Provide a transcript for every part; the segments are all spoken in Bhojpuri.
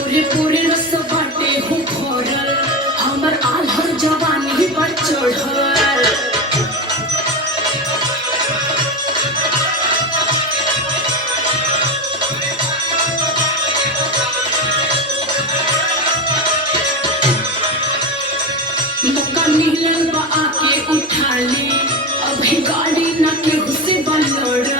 पूरे पूरे रस बाटे हो भरल हमर आल्हर जवानी पर चढ़ल मौका मिलल बा आके उठा ले अभी गाड़ी ना केहू से बलड़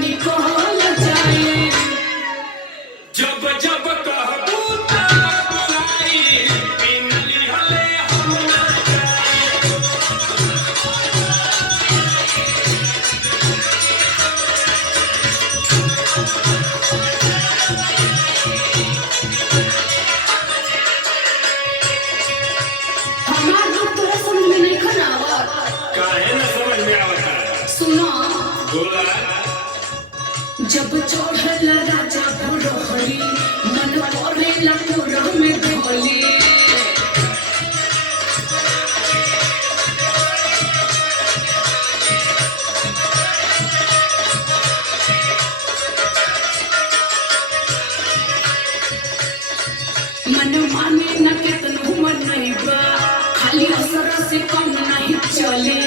निकाल जाए जब जब कहबू तब बुलाई पिनली हले हम ना हमार लोग तोरा समझ में नहीं खनावा काहे ना समझ में आवता सुनो बोला जब चढ़ल राजा पुरहरी मन पड़ेला पूरा में ढोली मन माने न केतनो मन नहीं बा खाली असर से कम नहीं चले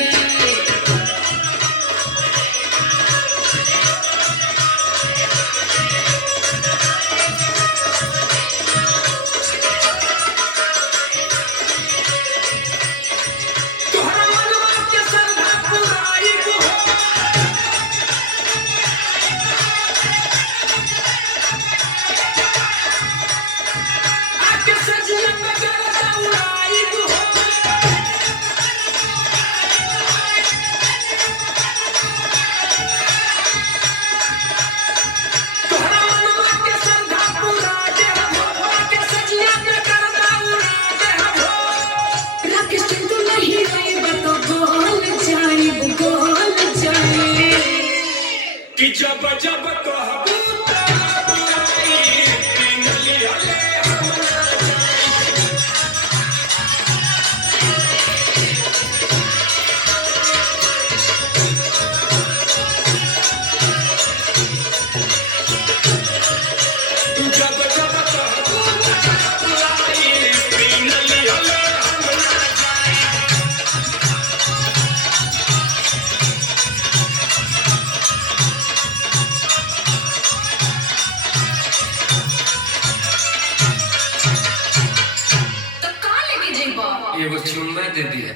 कि जब जब कहबू तब बुलाई पिनली हले हम ना जब जब कहबू तब बुलाई पिनली हले हम ना तो का लेके जइबा एगो चुम्मा दे दिया।